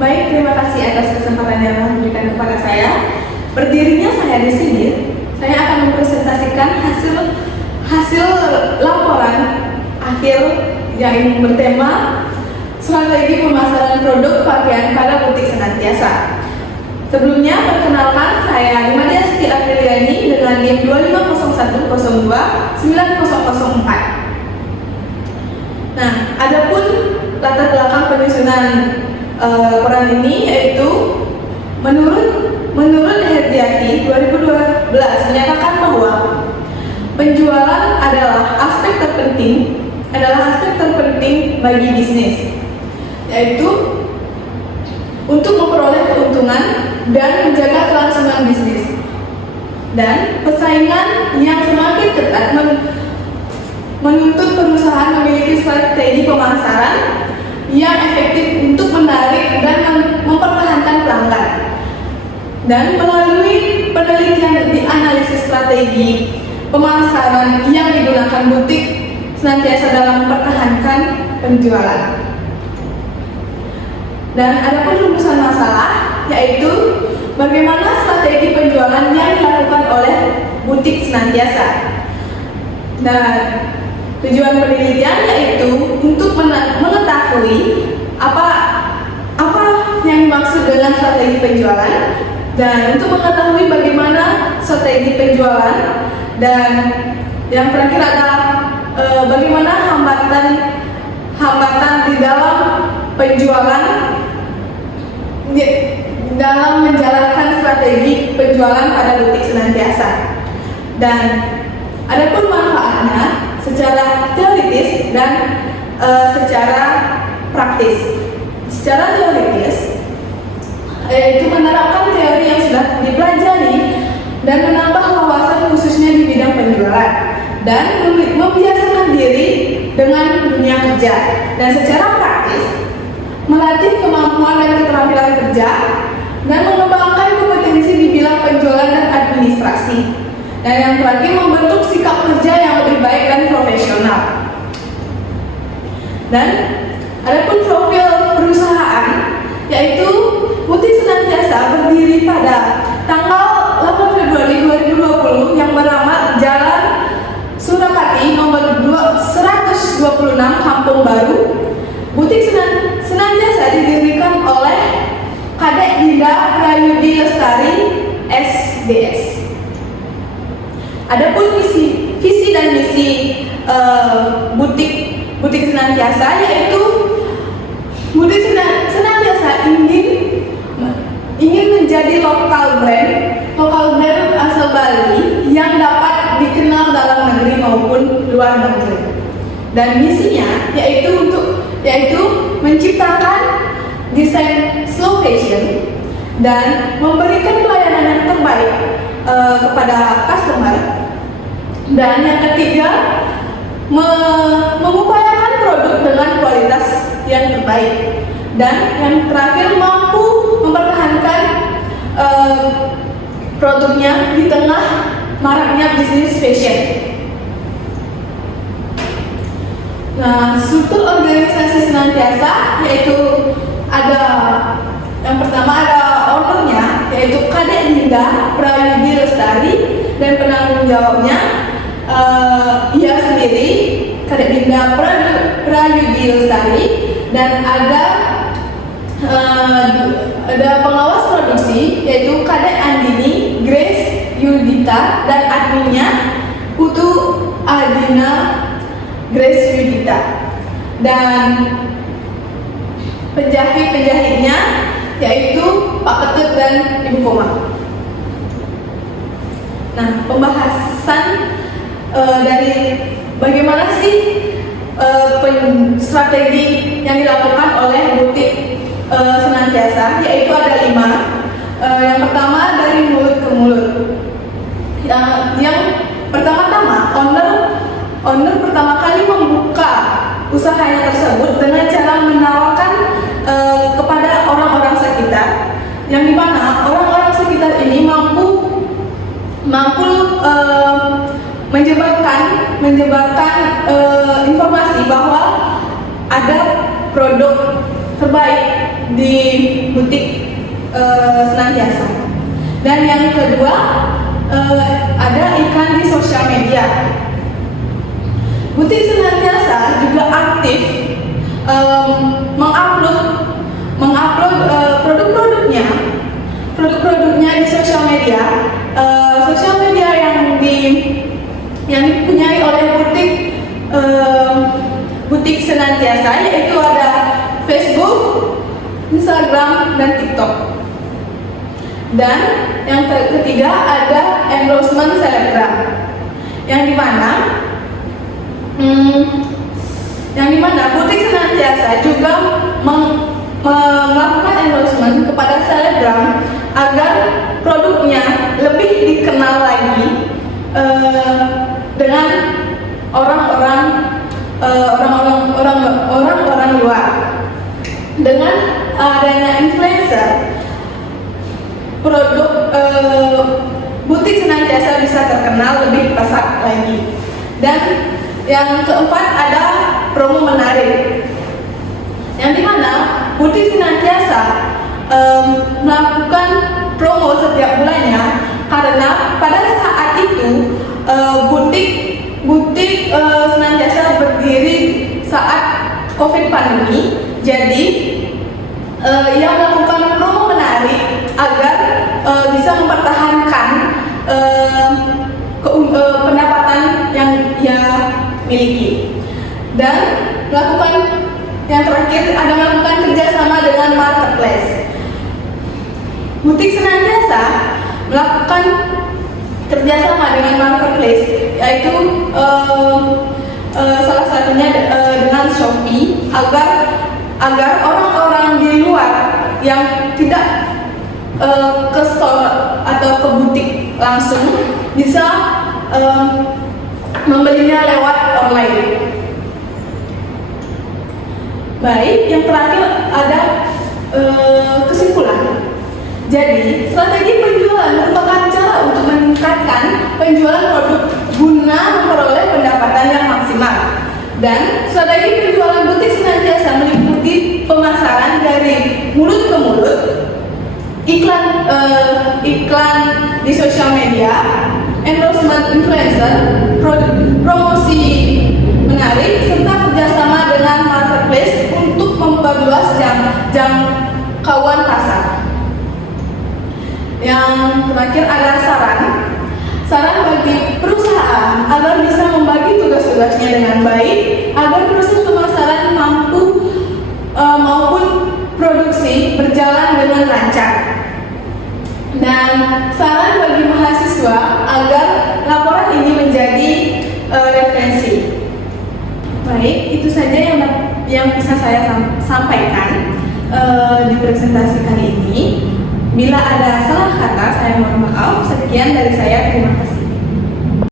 Baik, terima kasih atas kesempatan yang telah diberikan kepada saya. Berdirinya saya di sini, saya akan mempresentasikan hasil laporan akhir yang bertema strategi pemasaran produk pakaian pada butik senantiasa. Sebelumnya, perkenalkan saya Limadia Siti Apriliani dengan NIM 25010290004. Nah, adapun latar belakang penyusunan laporan ini yaitu menurut Herdiati 2012 menyatakan bahwa penjualan adalah aspek terpenting bagi bisnis, yaitu untuk memperoleh keuntungan dan menjaga kelangsungan bisnis. Dan persaingan yang semakin ketat menuntut perusahaan memiliki strategi pemasaran yang efektif untuk menarik dan mempertahankan pelanggan. Dan melalui penelitian di analisis strategi pemasaran yang digunakan butik senantiasa dalam mempertahankan penjualan. Dan ada pun rumusan masalah, yaitu bagaimana strategi penjualan yang dilakukan oleh butik senantiasa. Dan tujuan penelitian yaitu untuk mengetahui apa yang dimaksud dengan strategi penjualan, dan untuk mengetahui bagaimana strategi penjualan, dan yang terakhir adalah bagaimana hambatan di dalam penjualan dalam menjalankan strategi penjualan pada butik senantiasa. Dan adapun manfaatnya secara teoritis dan secara praktis. Secara teoritis yaitu menerapkan teori yang sudah dipelajari dan menambah wawasan khususnya di bidang penjualan, dan membiasakan diri dengan dunia kerja, dan secara praktis melatih kemampuan dan keterampilan kerja dan mengembangkan kompetensi di bidang penjualan dan administrasi. Dan yang terakhir, membentuk sikap kerja yang lebih baik dan profesional. Dan adapun profil perusahaan, yaitu Butik Senantiasa berdiri pada tanggal 8 Februari 2020 yang bernama Jalan Surapati nomor 126 Kampung Baru. Butik Senantiasa didirikan oleh Kadek Dinda Prayudi Lestari SDS. Adapun visi dan misi butik senantiasa, yaitu butik senantiasa ingin menjadi lokal brand asal Bali yang dapat dikenal dalam negeri maupun luar negeri. Dan misinya yaitu menciptakan desain slow fashion dan memberikan pelayanan yang terbaik kepada customer. Dan yang ketiga, mengupayakan produk dengan kualitas yang terbaik. Dan yang terakhir, mampu mempertahankan produknya di tengah maraknya bisnis fashion. Nah, struktur organisasi senantiasa yaitu ada, yang pertama ada ownernya yaitu Kadek Dinda Prayudi Lestari, dan penanggung jawabnya ia sendiri, Kadek Dinda Prayudi Lestari, dan ada pengawas produksi yaitu Kadek Andini Grace Yudita, dan adminnya Putu Adina Grace Yudita, dan penjahitnya yaitu Pak Ketut dan Ibu Koma. Nah, pembahasan dari bagaimana sih strategi yang dilakukan oleh butik senantiasa, yaitu ada 5. Yang pertama, dari mulut ke mulut. Yang pertama-tama, owner pertama kali membuka usahanya tersebut dengan cara menawarkan kepada orang-orang sekitar, yang dimana orang-orang sekitar ini mampu menyebarkan informasi bahwa ada produk terbaik di butik senantiasa. Dan yang kedua, ada iklan di sosial media. Butik senantiasa juga aktif mengupload produk-produknya di sosial media. Sosial media yang dipunyai oleh butik senantiasa, yaitu ada Facebook, Instagram, dan TikTok. Dan yang ketiga ada endorsement selebgram, yang dimana butik senantiasa juga melakukan endorsement kepada selebgram agar produknya lebih dikenal lagi dengan orang-orang luar. Dengan adanya influencer, produk butik senantiasa bisa terkenal lebih pesat lagi. Dan yang keempat ada promo menarik, yang dimana butik senantiasa melakukan promo setiap bulannya, karena pada saat itu butik senantiasa berdiri saat COVID pandemi. Jadi ia melakukan promo menarik agar bisa mempertahankan pendapatan yang ia miliki. Dan yang terakhir ada melakukan kerjasama dengan marketplace. Butik senantiasa melakukan kerjasama dengan marketplace, yaitu salah satunya dengan Shopee, agar orang-orang di luar yang tidak ke store atau ke butik langsung bisa membelinya lewat online. Baik, yang terakhir ada kesimpulan. Jadi, strategi penjualan merupakan cara untuk meningkatkan penjualan produk guna memperoleh pendapatan yang maksimal. Dan strategi penjualan butik senantiasa meliputi pemasaran dari mulut ke mulut, iklan di sosial media, endorsement influencer, promosi menarik, serta kerjasama dengan marketplace untuk memperluas jangkauan pasar. Yang terakhir ada saran bagi perusahaan agar bisa membagi tugas-tugasnya dengan baik, agar proses pemasaran maupun produksi berjalan dengan lancar. Dan saran bagi mahasiswa agar laporan ini menjadi referensi. Baik, itu saja yang bisa saya sampaikan di presentasi kali ini. Bila ada salah kata, saya mohon maaf. Sekian dari saya, terima kasih.